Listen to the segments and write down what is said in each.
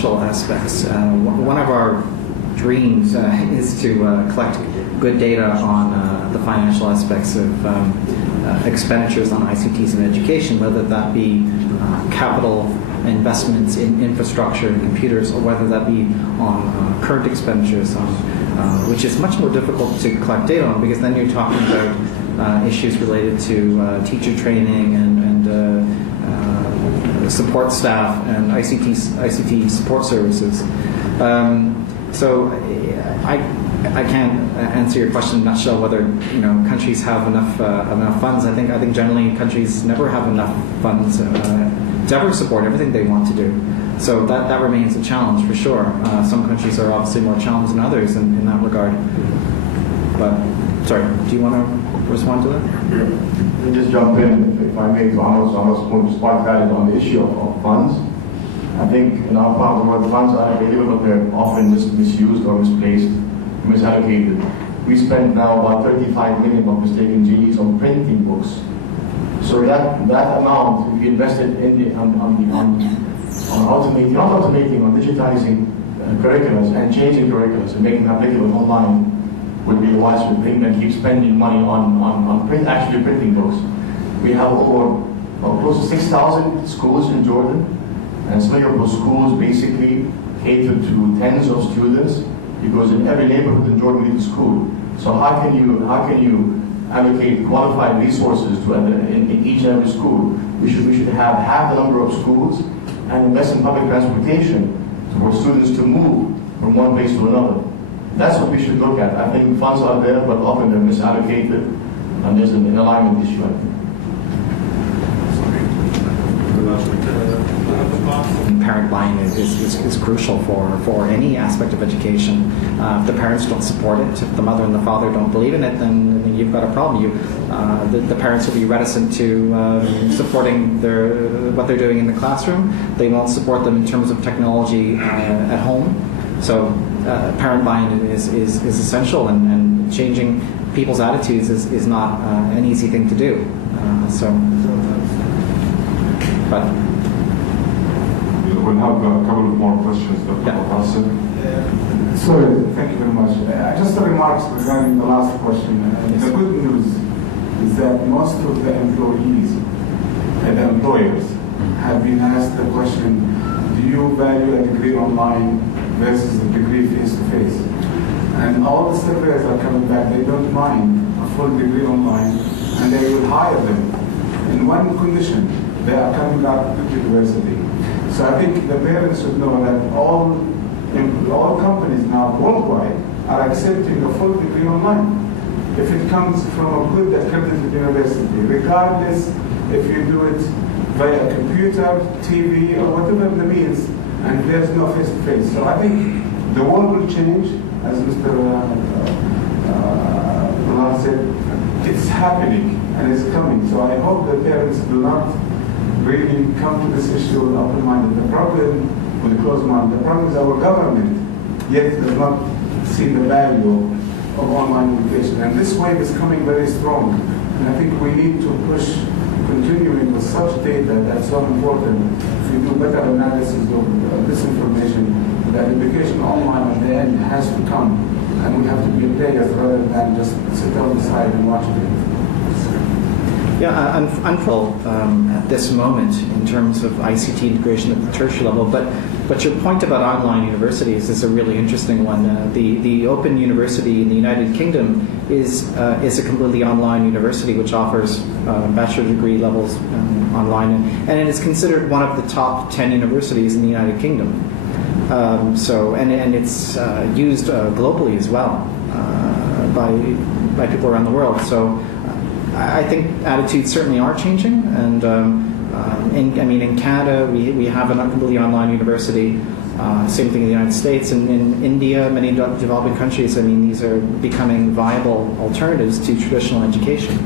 financial aspects. One of our dreams is to collect good data on the financial aspects of expenditures on ICTs in education, whether that be capital investments in infrastructure and computers, or whether that be on current expenditures, which is much more difficult to collect data on, because then you're talking about issues related to teacher training and support staff and ICT support services. So I can't answer your question in a nutshell whether countries have enough funds. I think generally countries never have enough funds to ever support everything they want to do. So that remains a challenge for sure. Some countries are obviously more challenged than others in that regard. But sorry, do you want to respond to that? Let me just jump in, if I may. So I was quite valid on the issue of funds. I think in our part of the world, funds are available, but they're often misused or misplaced, misallocated. We spend now about 35 million of mistaken GEs on printing books. So that amount, if you invested on digitizing curriculums and changing curriculums and making them applicable online, would be a wise thing than keep spending money on printing books. We have over close to 6,000 schools in Jordan, and some of those schools basically cater to tens of students, because in every neighborhood in Jordan needs a school. So how can you allocate qualified resources to in each and every school? We should have half the number of schools and invest in public transportation for students to move from one place to another. That's what we should look at. I think funds are there, but often they're misallocated, and there's an alignment issue, I think. Parent buy-in is crucial for any aspect of education. If the parents don't support it, if the mother and the father don't believe in it, then you've got a problem. The parents will be reticent to supporting what they're doing in the classroom. They won't support them in terms of technology at home. So parent buy-in is essential, and changing people's attitudes is not an easy thing to do. But we'll have a couple of more questions. Sorry, thank you very much. Just a remark regarding the last question. Yes. The good news is that most of the employees and the employers have been asked the question, do you value a degree online versus a degree face-to-face? And all the surveys are coming back, they don't mind a full degree online, and they will hire them in one condition: they are coming out of the university. So I think the parents should know that all companies now worldwide are accepting a full degree online if it comes from a good accredited university, regardless if you do it via computer, TV, or whatever the means, and there's no face-to-face. So I think the world will change, as Mr. Talal said. It's happening and it's coming. So I hope the parents do not really come to this issue open-minded. The problem with the closed mind, the problem is our government yet does not see the value of online education. And this wave is coming very strong. And I think we need to push continuing with such data that's so important. If we do better analysis of this information, that education online at the end has to come. And we have to be players rather than just sit on the side and watch it. Yeah, I'm full at this moment in terms of ICT integration at the tertiary level, but your point about online universities is a really interesting one. The Open University in the United Kingdom is a completely online university which offers bachelor degree levels online, and it is considered one of the top 10 universities in the United Kingdom. And it's used globally as well by people around the world. So I think attitudes certainly are changing, and in Canada we have a completely online university. Same thing in the United States, and in India, many developing countries. These are becoming viable alternatives to traditional education.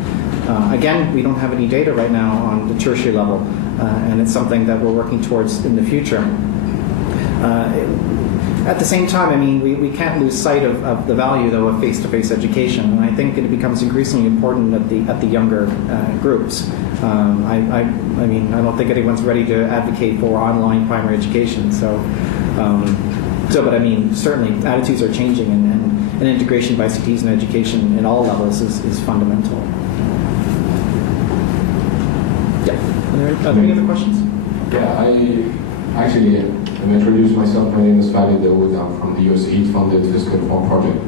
Again, we don't have any data right now on the tertiary level, and it's something that we're working towards in the future. At the same time, we can't lose sight of the value, though, of face-to-face education, and I think it becomes increasingly important at the younger groups. I don't think anyone's ready to advocate for online primary education. So But I mean, certainly attitudes are changing, and integration of ICTs in education at all levels is fundamental. Yeah. Are there any other questions? Yeah, I actually introduce myself. My name is Fadi Dawood. I'm from the USAID funded Fiscal Reform Project.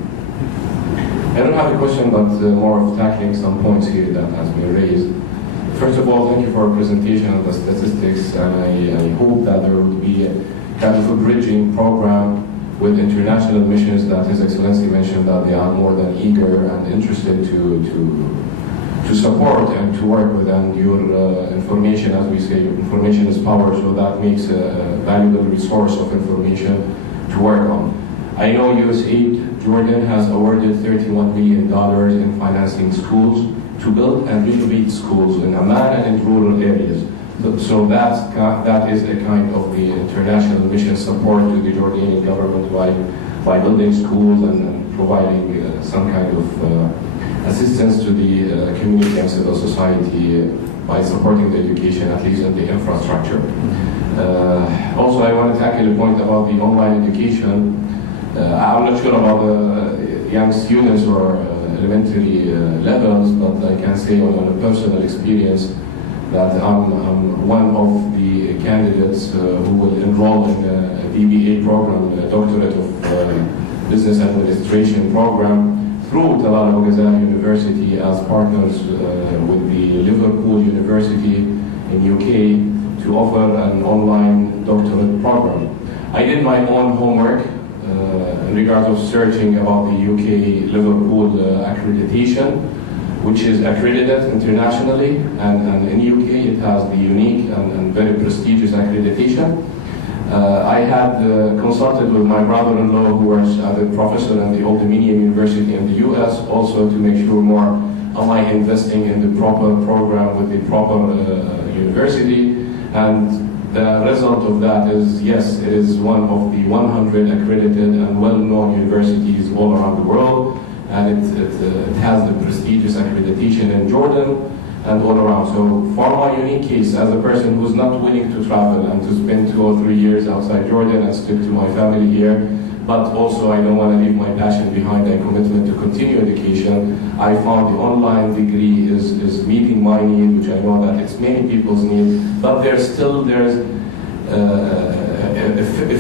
I don't have a question, but more of tackling some points here that has been raised. First of all, thank you for your presentation of the statistics, and I hope that there will be a kind of a bridging program with international missions that His Excellency mentioned that they are more than eager and interested to support and to work with. And your information, as we say, information is power, so that makes a valuable resource of information to work on. I know USAID Jordan has awarded $31 million in financing schools to build and renovate schools in Amman and in rural areas. So that is a kind of the international mission support to the Jordanian government by building schools and providing some kind of assistance to the community and civil society by supporting the education, at least in the infrastructure. Also, I want to tackle a point about the online education. I'm not sure about the young students or elementary levels, but I can say on a personal experience that I'm one of the candidates who will enroll in a DBA program, a Doctorate of Business Administration program, through Talal Abu-Ghazaleh University as partners with the Liverpool University in UK to offer an online doctorate program. I did my own homework in regards of searching about the UK Liverpool accreditation, which is accredited internationally, and in UK it has the unique and very prestigious accreditation. I had consulted with my brother-in-law who was a professor at the Old Dominion University in the US, also to make sure more am I investing in the proper program with the proper university. And the result of that is, yes, it is one of the 100 accredited and well-known universities all around the world, and it has the prestigious accreditation in Jordan and all around. So for my unique case, as a person who's not willing to travel and to spend 2 or 3 years outside Jordan and stick to my family here, but also I don't want to leave my passion behind and commitment to continue education, I found the online degree is meeting my need, which I know that it's many people's need, but there's a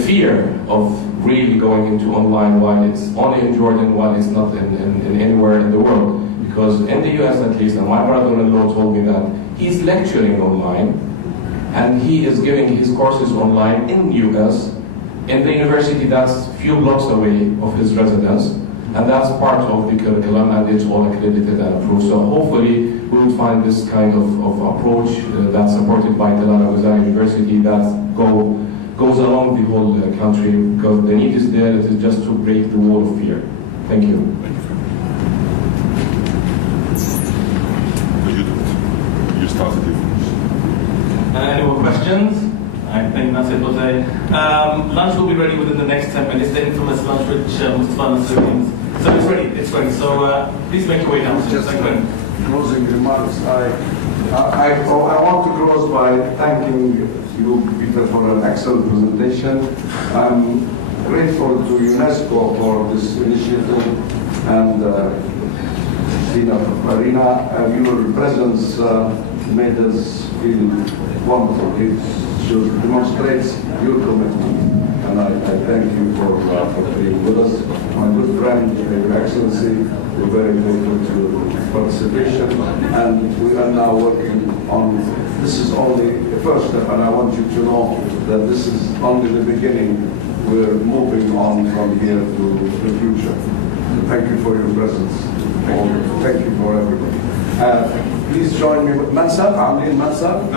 fear of really going into online while it's only in Jordan, while it's not in anywhere in the world. Because in the US at least, and my brother-in-law told me that he's lecturing online, and he is giving his courses online in the US, in the university that's few blocks away of his residence, and that's part of the curriculum, and it's all accredited and approved. So hopefully we will find this kind of approach that's supported by Talal Abu-Ghazaleh University that goes along the whole country, because the need is there. It is just to break the wall of fear. Thank you. You started it. Any more questions? I think that's it for today. Lunch will be ready within the next 10 minutes, the infamous lunch which Mustafa Nasser means. So it's ready. So please make your way down. Just closing remarks. I want to close by thanking you, Peter, for an excellent presentation. I'm grateful to UNESCO for this initiative, and Marina, your presence made us feel wonderful. It demonstrates your commitment, and I thank you for being with us. My good friend, Your Excellency, we're very grateful to your participation, and we are now working on, this is only the first step, and I want you to know that this is only the beginning. We're moving on from here to the future. Thank you for your presence. Thank you for everybody. Please join me with Mansab. Mansab?